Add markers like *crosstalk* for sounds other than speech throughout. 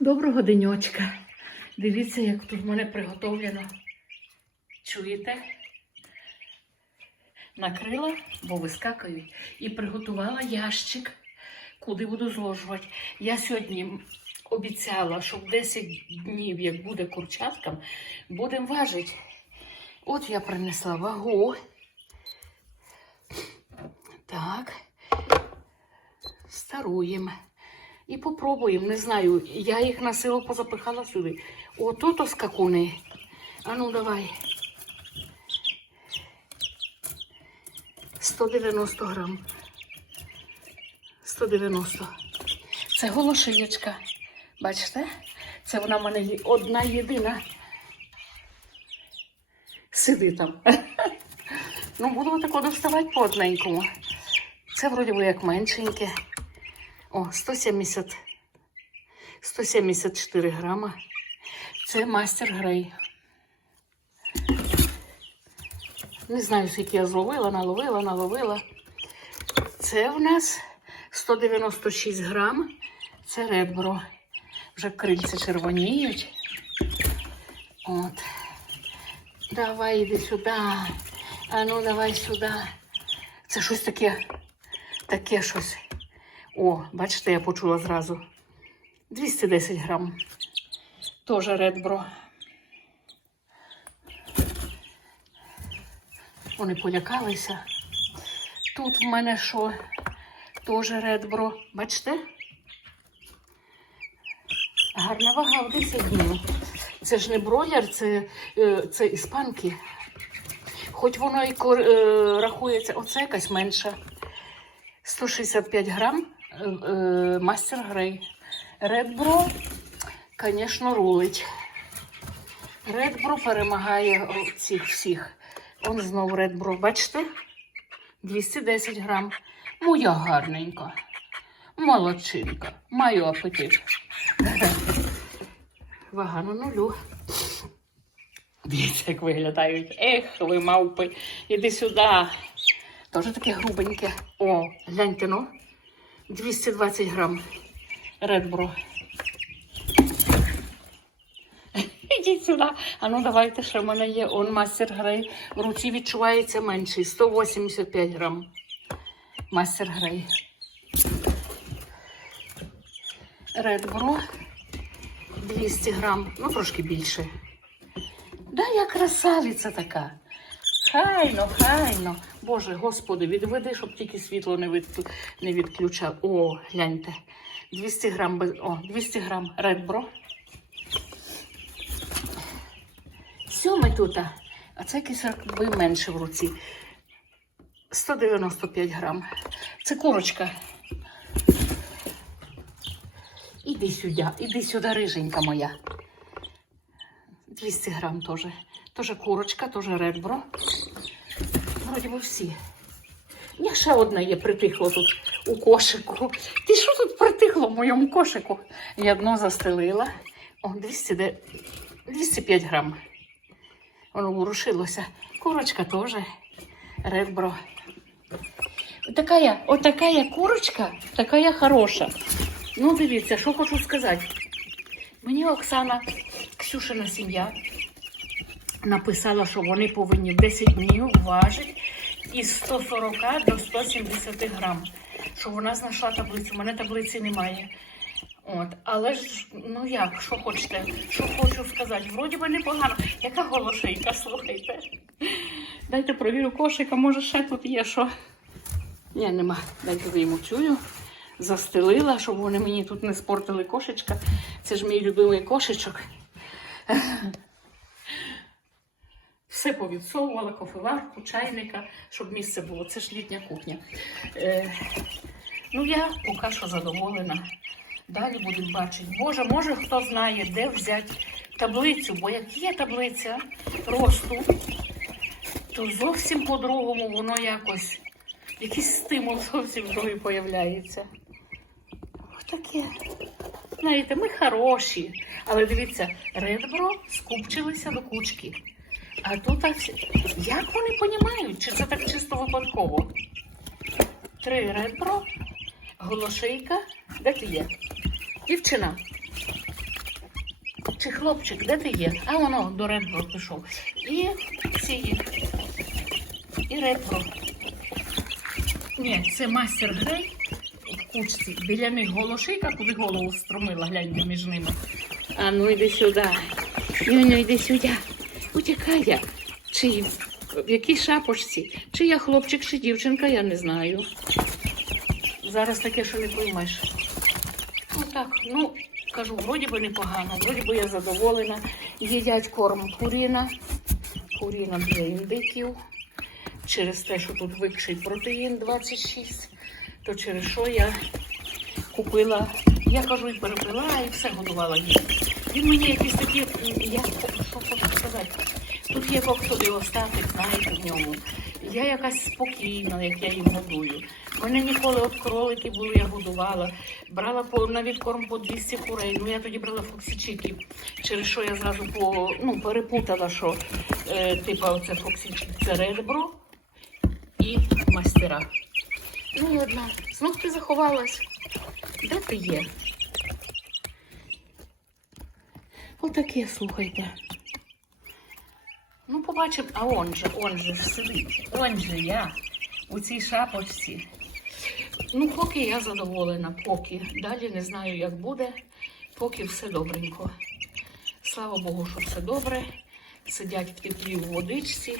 Доброго денечка. Дивіться, як тут в мене приготовлено. Чуєте? Накрила, бо вискакають, і приготувала ящик, куди буду зложувати. Я сьогодні обіцяла, що в 10 днів, як буде курчаткам, будемо важити. От я принесла вагу. Так. Старуємо. І попробуємо, не знаю. Я їх на силу позапихала сюди. Ото то скакуни. А ну давай. 190 грам. 190. Це голошиєчка. Бачите? Це вона в мене одна єдина. Сиди там. *laughs* Ну, буду тако доставати по одненькому. Це вроді би як меншеньке. О, 170, 174 грама. Це мастер грей. Не знаю, скільки я зловила, наловила, наловила. Це в нас 196 грам. Це ребро. Вже крильці червоніють. От. Давай іди сюди. А ну давай сюди. Це щось таке, таке щось. О, бачите, я почула зразу. 210 грам. Тоже редбро. Вони полякалися. Тут в мене що? Теж редбро. Бачите? Гарна вага в 10 днів. Це ж не бройлер, це, е, це іспанки. Хоч воно і е, рахується, оце якась менша. 165 грам мастер грей. Редбро, звісно, рулить. Редбро перемагає цих всіх. Он знов Редбро, бачите? 210 грам. Моя гарненька. Молодчинка. Маю апетит. Вага на нулю. Дивіться, як виглядають. Ех, ви мавпи. Іди сюди. Тоже таке грубеньке. О, гляньте ну. 220 грам. Редбро. Ідіть сюди. А ну давайте, що в мене є. Он мастер грей. В руці відчувається менший. 185 грам. Мастер грей. Редбро. 200 грам. Ну, трошки більше. Да, я красавиця така. Хайно, хайно. Боже, господи, відведи, щоб тільки світло не, від, не відключав. О, гляньте. 200 грам. О, 200 грам редбро. Сьомий тут. А це якийсь би менше в руці. 195 грам. Це курочка. Іди сюди, іди сюди, риженька моя. 200 грам теж. Теж курочка, теж редбро. Вроді всі. Ні, ще одна є притихло тут у кошику. Ти що тут притихло в моєму кошику? Я дно застелила. О, 200, 205 грам. Воно ворушилося. Курочка теж. Редбро. Отака я, отака я курочка, така я хороша. Ну, дивіться, що хочу сказати. Мені Оксана, Ксюшина сім'я, написала, що вони повинні 10 днів важити із 140 до 170 грам. Що вона знайшла таблицю. У мене таблиці немає. От, але ж, ну як, що хочете, що хочу сказати, вроді би непогано. Яка голошейка, слухайте. Дайте провірю кошика, може ще тут є що. Ні, нема. Дайте вийму чую. Застелила, щоб вони мені тут не спортили кошечка. Це ж мій любимий кошечок. Все повідсовувала, кофеварку, чайника, щоб місце було. Це ж літня кухня. Е, ну, я поки що задоволена. Далі будемо бачити. Боже, може хто знає, де взяти таблицю, бо як є таблиця росту, то зовсім по-другому воно якось, якийсь стимул зовсім другий появляється. Таке. Знаєте, ми хороші. Але дивіться, редбро скупчилися до кучки. А тут як вони понімають, чи це так чисто випадково? Три редбро, голошейка. Де ти є? Дівчина. чи хлопчик, де ти є? А воно до редбро пішов. І ці. І редбро. Ні, це мастер грей в кучці. Біля них голошийка, куди голову стромила, гляньте між ними. А ну йди сюди. Ну, ну йди сюди. Утікає. Чи в якій шапочці? Чи я хлопчик, чи дівчинка, я не знаю. Зараз таке, що не поймеш. Ну так, ну кажу, вроді би непогано, вроді би я задоволена. Їдять корм пуріна, пуріна для індиків. Через те, що тут вищий протеїн 26, то через що я купила, я кажу, і перепила, і все годувала їх. Він мені якісь такі, я що хочу сказати, тут є коксодіостатик, знаєте, в ньому. Я якась спокійна, як я їм годую. У мене ніколи от кролики були, я годувала. Брала по на відкорм по 200 курей. Ну я тоді брала фоксічиків, через що я зразу по ну перепутала, що е, типа оце фоксічик, це ребро і мастера. Ну і одна. Знов ти заховалась. Де ти є? Отаке, слухайте. Ну, побачимо, а он же, он же сидить. Он же я у цій шапочці. Ну, поки я задоволена, поки. Далі не знаю, як буде, поки все добренько. Слава Богу, що все добре. Сидять в теплі в водичці.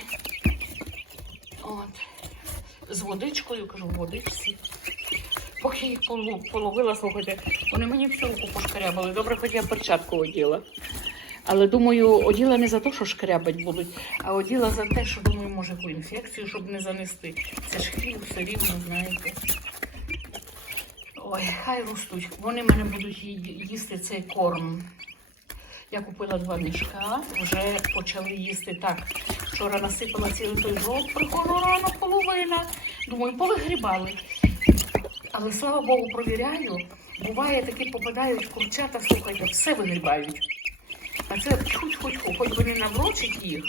От. З водичкою, кажу, в водичці. Поки їх половила, слухайте, вони мені всю руку пошкарябали. Добре, хоч я перчатку оділа. Але думаю, оділа не за те, що шкрябать будуть, а оділа за те, що думаю, може яку інфекцію, щоб не занести. Це ж хліб все рівно, знаєте. Ой, хай ростуть. Вони мене будуть їсти цей корм. Я купила два мішка, вже почали їсти так. Вчора насипала цілий той жовт, приходжу рано половина. Думаю, повигрібали. Але слава Богу, провіряю. Буває, такі попадають курчата, слухайте, все вигрібають. А це чуть-чуть, хоч би не наврочить їх,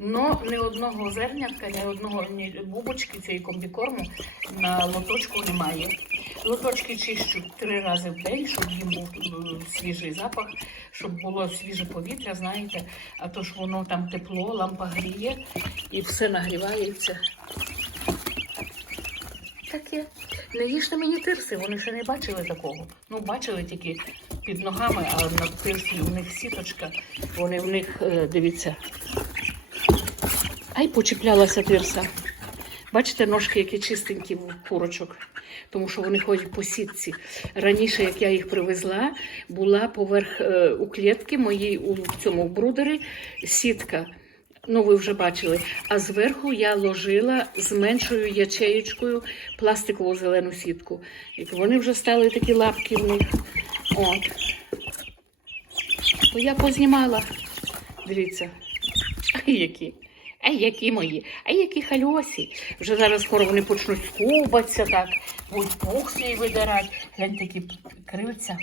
но ні одного зернятка, ні одного ні бубочки цієї комбікорму на лоточку немає. Лоточки чищу три рази в день, щоб їм був е, свіжий запах, щоб було свіже повітря, знаєте, а то ж воно там тепло, лампа гріє і все нагрівається. Таке. Не їжте мені тирси, вони ще не бачили такого. Ну, бачили тільки під ногами, а на тирсі у них сіточка. Вони в них, е, дивіться. Ай, почіплялася тирса. Бачите, ножки, які чистенькі в курочок, тому що вони ходять по сітці. Раніше, як я їх привезла, була поверх е, у клітки моїй у цьому брудері сітка. Ну, ви вже бачили. А зверху я ложила з меншою ячеєчкою пластикову зелену сітку. І вони вже стали такі лапки в них. От. То я познімала. Дивіться. Ай, які. Ай, які мої, ай, які хальосі. Вже зараз скоро вони почнуть скубатися так, будуть пух свій видирати. Гляньте, такі крильця.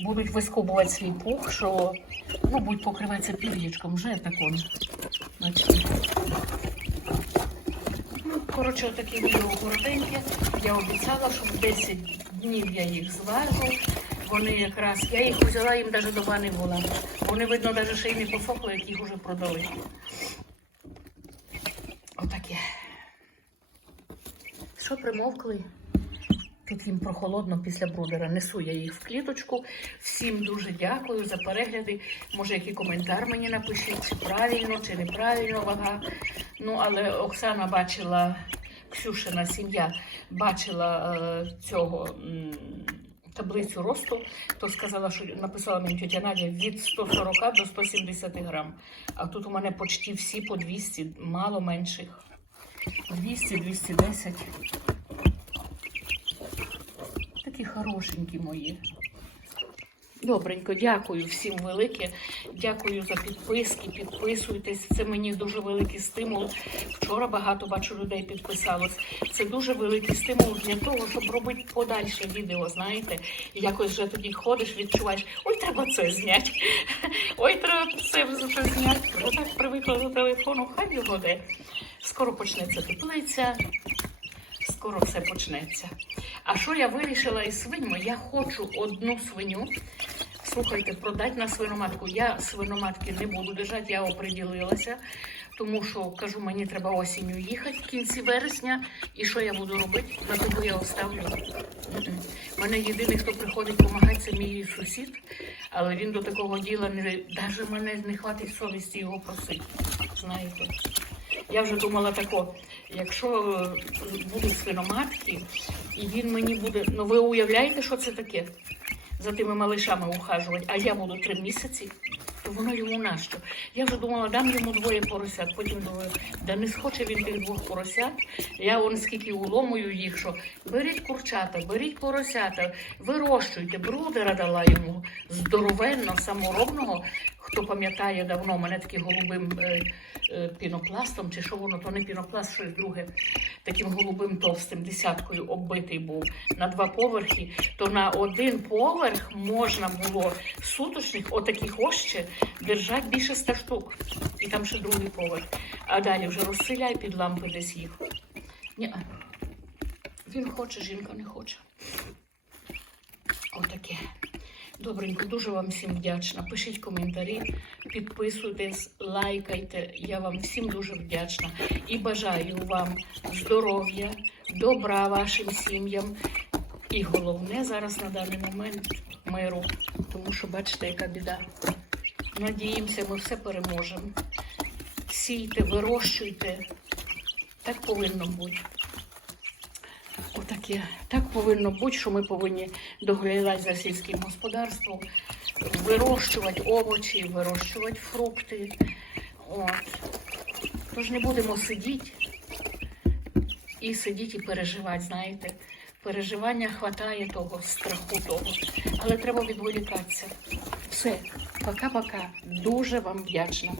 Будуть вискубувати свій пух, що ну, будуть покриватися пір'ячком, вже так он. Бачите. Ну, коротше, отаке відео коротеньке. Я обіцяла, що в 10 днів я їх зважу. Вони якраз, я їх взяла, їм навіть до вани була. Вони, видно, навіть ще й не посохли, як їх вже продали. Отаке. Що примовкли? Тут їм прохолодно після брудера. Несу я їх в кліточку. Всім дуже дякую за перегляди. Може, який коментар мені напишіть, чи правильно, чи неправильно вага. Ну, але Оксана бачила, Ксюшина сім'я бачила е, цього. Таблицю росту, то сказала, що написала мені тетя Надя від 140 до 170 грам. А тут у мене почти всі по 200, мало менших. 200, 210. Такі хорошенькі мої. Добренько, дякую всім велике. Дякую за підписки. Підписуйтесь. Це мені дуже великий стимул. Вчора багато бачу людей підписалось. Це дуже великий стимул для того, щоб робити подальше відео. Знаєте, якось вже тоді ходиш, відчуваєш, ой, треба це зняти. Ой, треба це вже зняти. Вже так привикла до телефону, хай його де. Скоро почнеться теплиця. Скоро все почнеться. А що я вирішила із свиньми? Я хочу одну свиню Слухайте, продать на свиноматку. Я свиноматки не буду держати, я оприділилася, тому що кажу, мені треба осінню їхати в кінці вересня. І що я буду робити? На тому я оставлю. М-м. Мене єдиний, хто приходить допомагати, це мій сусід, але він до такого діла не навіть мене не хватить совісті його просити. Знаєте. Я вже думала тако, якщо е, будуть свиноматки, і він мені буде. Ну ви уявляєте, що це таке? За тими малишами ухажувати, а я буду три місяці, то воно йому нащо? Я вже думала, дам йому двоє поросят, потім думаю, да не схоче він тих двох поросят. Я он скільки уломую їх, що беріть курчата, беріть поросята, вирощуйте, брудера дала йому здоровенно, саморобного. Хто пам'ятає давно, мене такий голубим е, е, пінопластом, чи що воно, то не пінопласт, щось друге, таким голубим товстим десяткою оббитий був на два поверхи, то на один поверх можна було суточних, отаких ось ще, держати більше ста штук. І там ще другий поверх. А далі вже розселяй під лампи десь їх. Ні, він хоче, жінка не хоче. Отаке. Добренько, дуже вам всім вдячна. Пишіть коментарі, підписуйтесь, лайкайте. Я вам всім дуже вдячна і бажаю вам здоров'я, добра вашим сім'ям. І головне зараз на даний момент миру, тому що бачите, яка біда. Надіємося, ми все переможемо. Сійте, вирощуйте. Так повинно бути. Отаке. Так повинно бути, що ми повинні доглядати за сільським господарством, вирощувати овочі, вирощувати фрукти. От. Тож не будемо сидіти і сидіти і переживати, знаєте. Переживання хватає того, страху того. Але треба відволікатися. Все, пока-пока. Дуже вам вдячна.